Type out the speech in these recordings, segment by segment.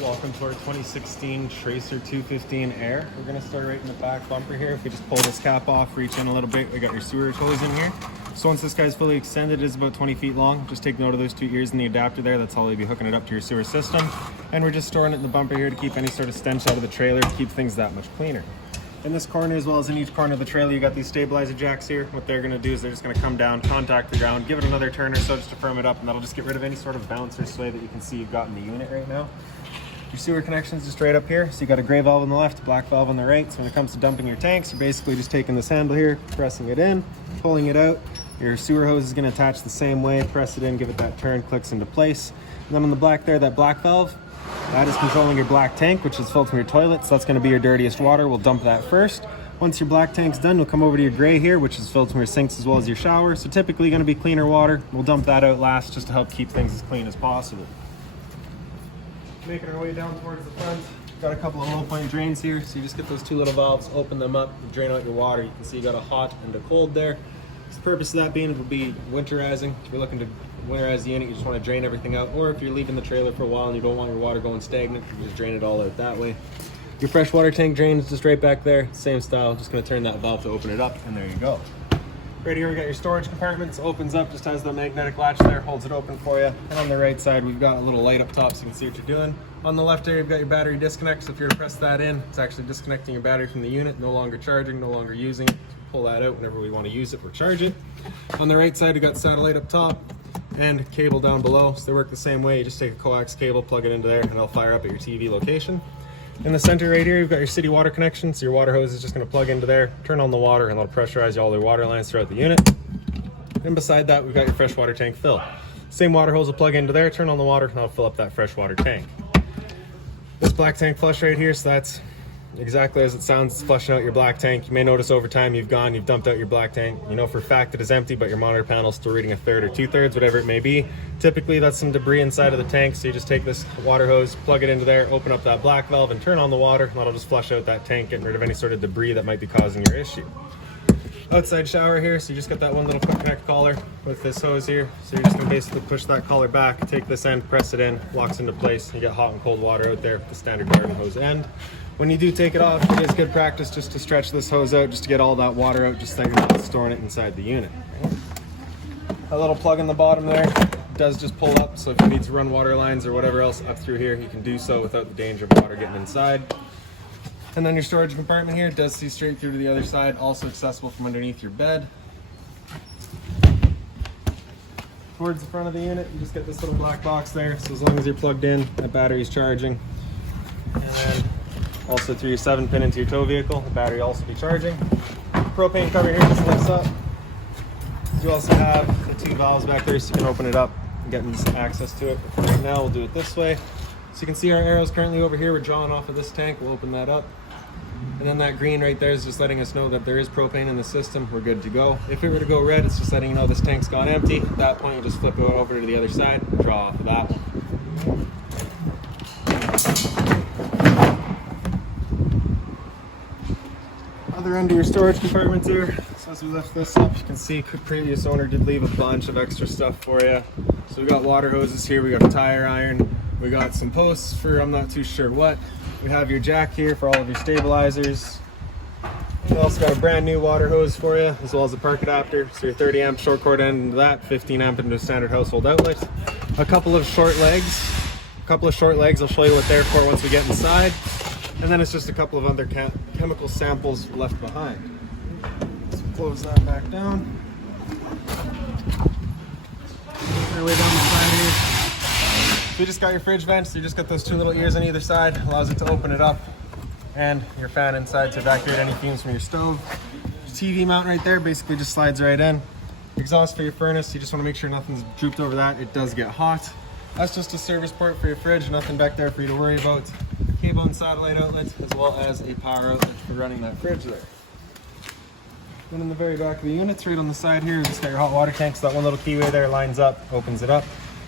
Welcome to our 2016 Tracer 215 Air. We're going to start right in the back bumper here. If you just pull this cap off, reach in a little bit, we got your sewer hose in here. So once this guy's fully extended, it is about 20 feet long. Just take note of those two ears in the adapter there. That's how you'll be hooking it up to your sewer system. And we're just storing it in the bumper here to keep any sort of stench out of the trailer, to keep things that much cleaner. In this corner, as well as in each corner of the trailer, you got these stabilizer jacks here. What they're going to do is they're just going to come down, contact the ground, give it another turn or so just to firm it up, and that'll just get rid of any sort of bounce or sway that you can see you've got in the unit right now. Your sewer connections just right up here. So you got a gray valve on the left, black valve on the right. So when it comes to dumping your tanks, you're basically just taking this handle here, pressing it in, pulling it out. Your sewer hose is going to attach the same way. Press it in, give it that turn, clicks into place. And then on the black there, that black valve, that is controlling your black tank, which is filled from your toilet. So that's going to be your dirtiest water. We'll dump that first. Once your black tank's done, you'll come over to your gray here, which is filled from your sinks as well as your shower. So typically going to be cleaner water. We'll dump that out last just to help keep things as clean as possible. Making our way down towards the front. Got a couple of low point drains here. So you just get those two little valves, open them up, drain out your water. You can see you got a hot and a cold there. The purpose of that being will be winterizing. If you're looking to winterize the unit, you just want to drain everything out. Or if you're leaving the trailer for a while and you don't want your water going stagnant, you just drain it all out that way. Your freshwater tank drain is just right back there, same style. Just going to turn that valve to open it up, and there you go. Right here we got your storage compartments. Opens up, just has the magnetic latch there, holds it open for you. And on the right side we've got a little light up top so you can see what you're doing. On the left there you've got your battery disconnect, so if you were to press that in, it's actually disconnecting your battery from the unit. No longer charging, no longer using it. Pull that out whenever we want to use it or charge it. On the right side we got satellite up top and cable down below, so they work the same way. You just take a coax cable, plug it into there, and it'll fire up at your TV location. In the center right here, you've got your city water connection. So your water hose is just going to plug into there, turn on the water, and it'll pressurize all your water lines throughout the unit. And beside that, we've got your freshwater tank fill. Same water hose will plug into there, turn on the water, and it'll fill up that freshwater tank. This black tank flush right here, so that's exactly as it sounds. It's flushing out your black tank. You may notice over time you've dumped out your black tank. You know for a fact it is empty, but your monitor panel is still reading a third or 2/3, whatever it may be. Typically that's some debris inside of the tank, so you just take this water hose, plug it into there, open up that black valve, and turn on the water, and that'll just flush out that tank, getting rid of any sort of debris that might be causing your issue. Outside shower here, so you just got that one little quick connect collar with this hose here. So you're just going to basically push that collar back, take this end, press it in, locks into place. You get hot and cold water out there with the standard garden hose end. When you do take it off, it is good practice just to stretch this hose out, just to get all that water out, just so you're not storing it inside the unit. A little plug in the bottom there does just pull up, so if you need to run water lines or whatever else up through here, you can do so without the danger of water getting inside. And then your storage compartment here does see straight through to the other side, also accessible from underneath your bed. Towards the front of the unit, you just get this little black box there, so as long as you're plugged in, that battery's charging. And then also through your 7-pin into your tow vehicle, the battery will also be charging. Propane cover here just lifts up. You also have the two valves back there so you can open it up and get access to it. But for right now, we'll do it this way. So you can see our arrows currently over here. We're drawing off of this tank. We'll open that up. And then that green right there is just letting us know that there is propane in the system. We're good to go. If it were to go red, it's just letting you know this tank's gone empty. At that point, you'll just flip it over to the other side and draw off of that one. Other end of your storage compartments here. So as we lift this up, you can see previous owner did leave a bunch of extra stuff for you. So we got water hoses here, we got a tire iron, we got some posts for I'm not too sure what. We have your jack here for all of your stabilizers. We also got a brand new water hose for you, as well as a park adapter. So your 30 amp short cord end into that, 15 amp into a standard household outlet. A couple of short legs. I'll show you what they're for once we get inside. And then it's just a couple of other chemical samples left behind. So close that back down. Work our way down the side here. So you just got your fridge vents. So you just got those two little ears on either side. Allows it to open it up. And your fan inside to evacuate any fumes from your stove. Your TV mount right there basically just slides right in. Exhaust for your furnace. You just want to make sure nothing's drooped over that. It does get hot. That's just a service port for your fridge. Nothing back there for you to worry about. Cable and satellite outlet, as well as a power outlet for running that fridge there. Then in the very back of the units, right on the side here, you just got your hot water tank. So that one little keyway there lines up, opens it up.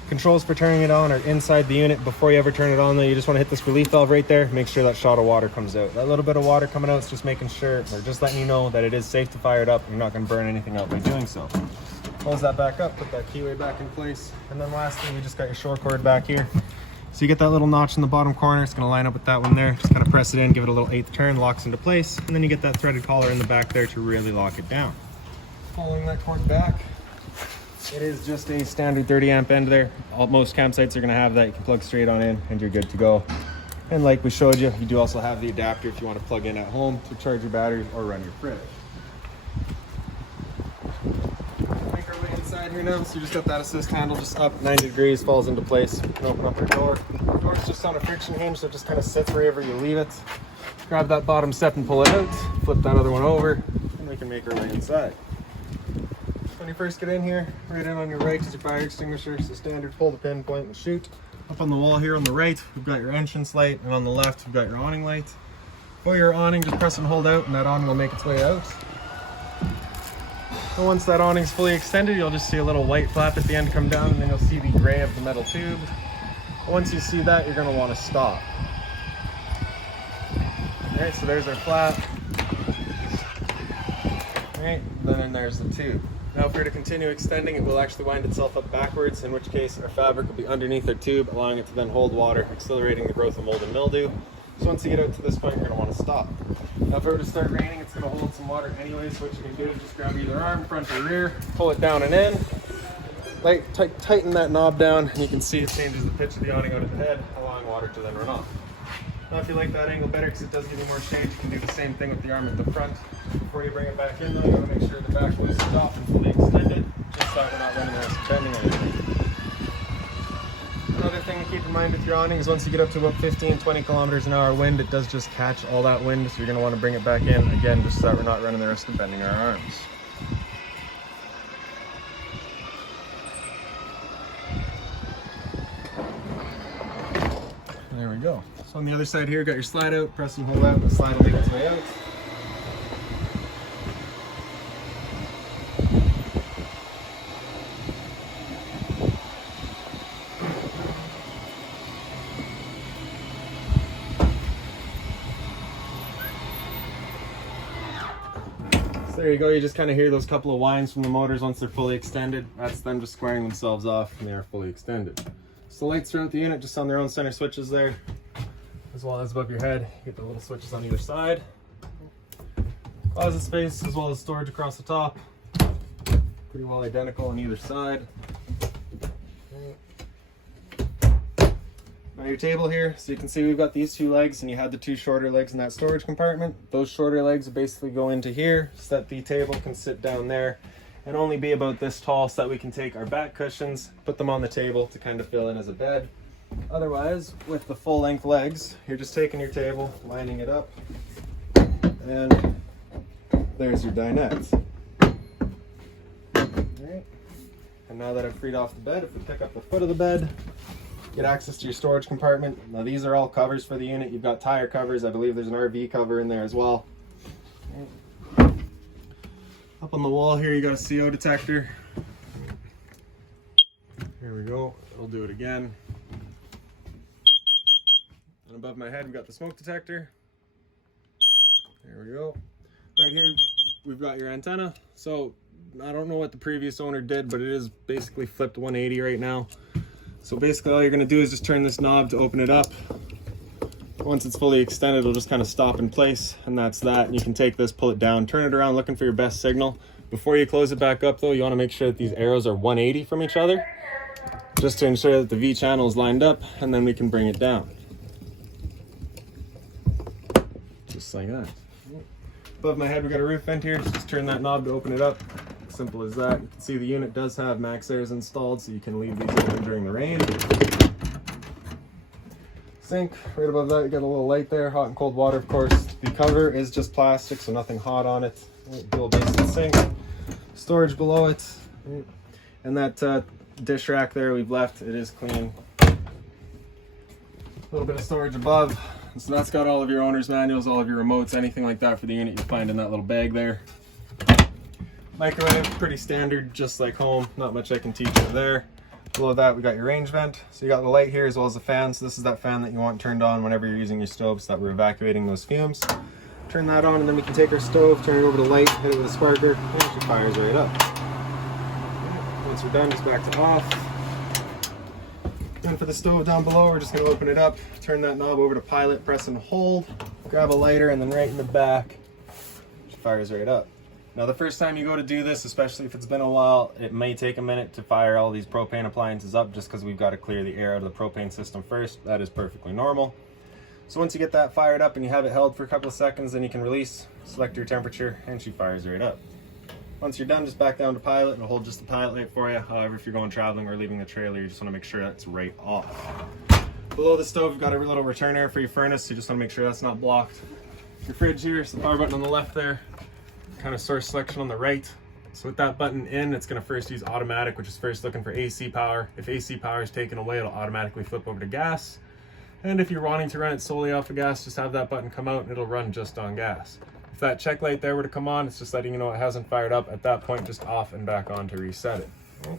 Controls for turning it on are inside the unit. Before you ever turn it on though, you just want to hit this relief valve right there. Make sure that shot of water comes out. That little bit of water coming out is just making sure, or just letting you know that it is safe to fire it up. You're not going to burn anything out by doing so. Close that back up, put that keyway back in place. And then lastly, we just got your short cord back here. So you get that little notch in the bottom corner, it's gonna line up with that one there. Just kind of press it in, give it a little 1/8 turn, locks into place, and then you get that threaded collar in the back there to really lock it down. Following that cord back, it is just a standard 30 amp end there. Most campsites are gonna have that. You can plug straight on in and you're good to go. And like we showed you, you do also have the adapter if you want to plug in at home to charge your batteries or run your fridge. Make our way inside here now. So you just got that assist handle just up 90 degrees, falls into place. You can open up your door. The door's just on a friction hinge, so it just kind of sits wherever you leave it. Grab that bottom step and pull it out. Flip that other one over, and we can make our way inside. When you first get in here, right in on your right is your fire extinguisher. So standard, pull the pin, point, and shoot. Up on the wall here on the right, we've got your entrance light, and on the left, we've got your awning light. For your awning, just press and hold out, and that awning will make its way out. And once that awning's fully extended, you'll just see a little white flap at the end come down, and then you'll see the gray of the metal tube. Once you see that, you're going to want to stop. Alright, so there's our flap. Alright, then there's the tube. Now if we were to continue extending, it will actually wind itself up backwards, in which case our fabric will be underneath our tube, allowing it to then hold water, accelerating the growth of mold and mildew. So once you get out to this point, you're going to want to stop. Now if it were to start raining, it's going to hold some water anyway, so what you can do is just grab either arm, front or rear, pull it down and in, tighten that knob down, and you can see it changes the pitch of the awning out at the head, allowing water to then run off. Now if you like that angle better because it does give you more shade, you can do the same thing with the arm at the front. Before you bring it back in though, you want to make sure the back loose is off and fully extended, just so we're not running the risk of bending anything. Another thing to keep in mind with your awning is once you get up to about 15-20 kilometers an hour wind, it does just catch all that wind, so you're going to want to bring it back in, again, just so that we're not running the risk of bending our arms. There we go. So on the other side here, got your slide out, press and hold out, the slide will make its way out. So there you go, you just kind of hear those couple of whines from the motors once they're fully extended. That's them just squaring themselves off and they are fully extended. So the lights throughout the unit just on their own center switches there, as well as above your head. You get the little switches on either side. Closet space as well as storage across the top. Pretty well identical on either side. On your table here, so you can see we've got these two legs and you had the two shorter legs in that storage compartment. Those shorter legs basically go into here so that the table can sit down there and only be about this tall so that we can take our back cushions, put them on the table to kind of fill in as a bed. Otherwise, with the full length legs, you're just taking your table, lining it up, and there's your dinette. Alright. And now that I've freed off the bed, if we pick up the foot of the bed, get access to your storage compartment. Now these are all covers for the unit. You've got tire covers. I believe there's an RV cover in there as well. Up on the wall here, you got a CO detector. Here we go. I'll do it again. And above my head, we've got the smoke detector. There we go. Right here, we've got your antenna. So I don't know what the previous owner did, but it is basically flipped 180 right now. So basically all you're going to do is just turn this knob to open it up. Once it's fully extended, it'll just kind of stop in place, and that's that. And you can take this, pull it down, turn it around looking for your best signal. Before you close it back up though, you want to make sure that these arrows are 180 from each other, just to ensure that the V channel is lined up, and then we can bring it down. Just like that. Above my head we got a roof vent here, just turn that knob to open it up. Simple as that. You can see the unit does have max airs installed, so you can leave these open during the rain. Sink, right above that you got a little light there, hot and cold water of course. The cover is just plastic, so nothing hot on it. Dual basin sink, storage below it, and that dish rack there we've left, it is clean. A little bit of storage above, so that's got all of your owner's manuals, all of your remotes, anything like that for the unit you'll find in that little bag there. Microwave, pretty standard, just like home, not much I can teach you there. Below that we got your range vent, so you got the light here as well as the fan. So this is that fan that you want turned on whenever you're using your stove so that we're evacuating those fumes. Turn that on and then we can take our stove, turn it over to light, hit it with a sparker, and it fires right up. Once we're done, just back to off. Then for the stove down below, we're just going to open it up, turn that knob over to pilot, press and hold, grab a lighter, and then right in the back, it fires right up. Now the first time you go to do this, especially if it's been a while, it may take a minute to fire all these propane appliances up just because we've got to clear the air out of the propane system first. That is perfectly normal. So once you get that fired up and you have it held for a couple of seconds, then you can release, select your temperature, and she fires right up. Once you're done, just back down to pilot. It'll hold just the pilot light for you. However, if you're going traveling or leaving the trailer, you just want to make sure that's right off. Below the stove, you've got a little return air for your furnace. So you just want to make sure that's not blocked. Your fridge here, so the power button on the left there. Kind of source selection on the right. So with that button in, it's going to first use automatic, which is first looking for AC power. If AC power is taken away, it'll automatically flip over to gas. And if you're wanting to run it solely off of gas, just have that button come out and it'll run just on gas. If that check light there were to come on, it's just letting you know it hasn't fired up. At that point, just off and back on to reset it. So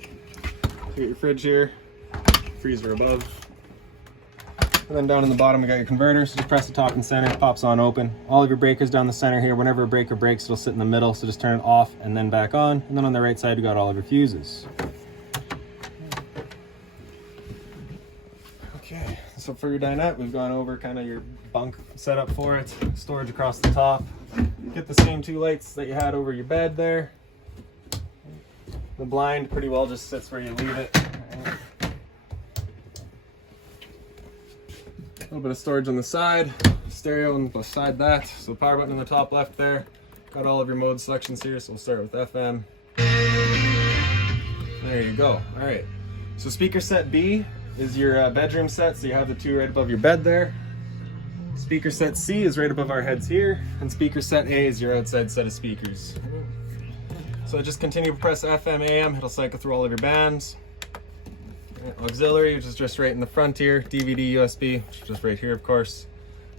you got your fridge here, freezer above. And then down in the bottom, we got your converter. So just press the top and center, it pops on open. All of your breakers down the center here. Whenever a breaker breaks, it'll sit in the middle. So just turn it off and then back on. And then on the right side, we got all of your fuses. Okay, so for your dinette, we've gone over kind of your bunk setup for it. Storage across the top. Get the same two lights that you had over your bed there. The blind pretty well just sits where you leave it. A little bit of storage on the side, stereo on beside that. So the power button on the top left there. Got all of your mode selections here, so we'll start with FM. There you go. All right. So speaker set B is your bedroom set, so you have the two right above your bed there. Speaker set C is right above our heads here, and speaker set A is your outside set of speakers. So just continue to press FM, AM, it'll cycle through all of your bands. Auxiliary, which is just right in the front here. DVD, USB, which is just right here, of course.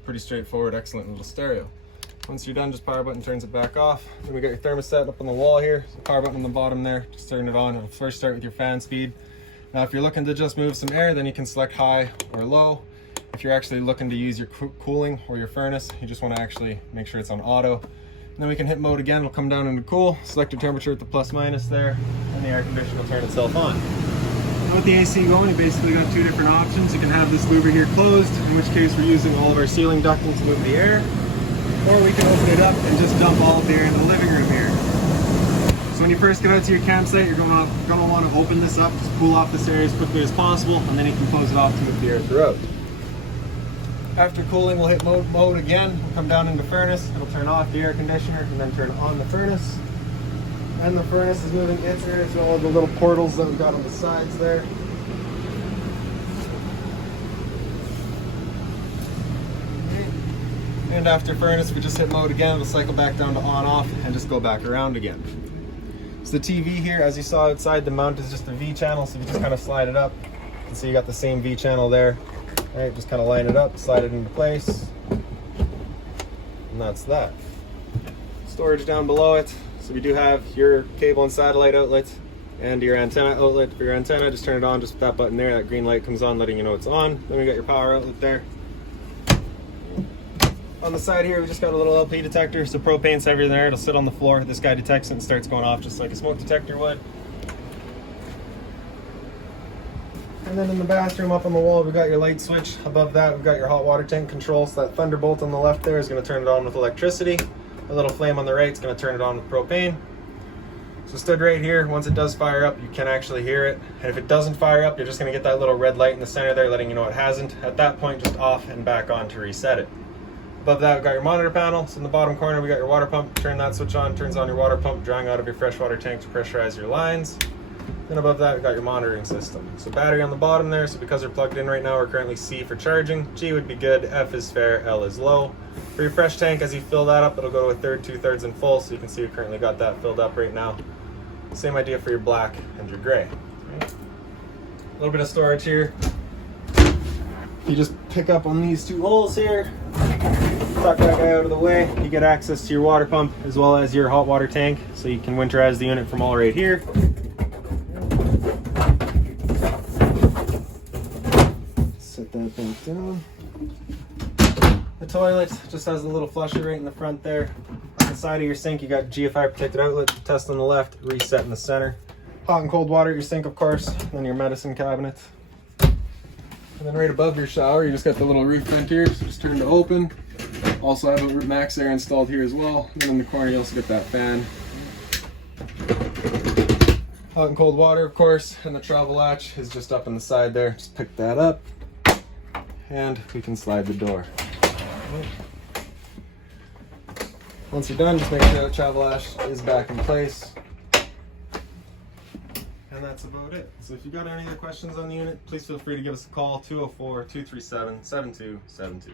Pretty straightforward, excellent little stereo. Once you're done, just power button turns it back off. Then we got your thermostat up on the wall here. So power button on the bottom there, just turn it on. It'll first start with your fan speed. Now if you're looking to just move some air, then you can select high or low. If you're actually looking to use your cooling or your furnace, you just want to actually make sure it's on auto. And then we can hit mode again, it'll come down into cool. Select your temperature at the plus minus there, and the air conditioner will turn itself on. With the AC going, you basically got two different options. You can have this louver here closed, in which case we're using all of our ceiling ducting to move the air, or we can open it up and just dump all of the air in the living room here. So when you first get out to your campsite, you're going to want to open this up, just cool off this area as quickly as possible, and then you can close it off to move the air throughout. After cooling, we'll hit mode again. We'll come down into furnace, it'll turn off the air conditioner and then turn on the furnace. And the furnace is moving its air through all the little portals that we've got on the sides there. And after furnace, we just hit mode again. It'll cycle back down to on off and just go back around again. So the TV here, as you saw outside, the mount is just a V channel. So if you just kind of slide it up, you can see you got the same V channel there. All right, just kind of line it up, slide it into place. And that's that. Storage down below it. So we do have your cable and satellite outlet and your antenna outlet. For your antenna, just turn it on just with that button there. That green light comes on, letting you know it's on. Then we got your power outlet there. On the side here, we just got a little LP detector. So propane's heavier than air, it'll sit on the floor. This guy detects it and starts going off just like a smoke detector would. And then in the bathroom up on the wall, we've got your light switch. Above that, we've got your hot water tank control. So that thunderbolt on the left there is going to turn it on with electricity. A little flame on the right is going to turn it on with propane. So stood right here, once it does fire up, you can actually hear it. And if it doesn't fire up, you're just going to get that little red light in the center there letting you know it hasn't. At that point, just off and back on to reset it. Above that, we've got your monitor panel. So in the bottom corner, we got your water pump. Turn that switch on, turns on your water pump, drawing out of your freshwater tank to pressurize your lines. Then above that, we've got your monitoring system. So battery on the bottom there. So because we're plugged in right now, we're currently C for charging. G would be good, F is fair, L is low. For your fresh tank, as you fill that up, it'll go to a third, 2/3, and full. So you can see we currently got that filled up right now. Same idea for your black and your gray. A little bit of storage here. You just pick up on these two holes here, tuck that guy out of the way. You get access to your water pump as well as your hot water tank, so you can winterize the unit from all right here. Set that back down. The toilet just has a little flusher right in the front there. On the side of your sink, you got GFI protected outlet, test on the left, reset in the center. Hot and cold water at your sink, of course, then your medicine cabinet. And then right above your shower, you just got the little roof vent here, so just turn to open. Also have a Max Air installed here as well. And then in the corner, you also get that fan. Hot and cold water, of course, and the travel latch is just up on the side there. Just pick that up, and we can slide the door. Once you're done, just make sure the travel latch is back in place. And that's about it. So if you got any other questions on the unit, please feel free to give us a call, 204-237-7272.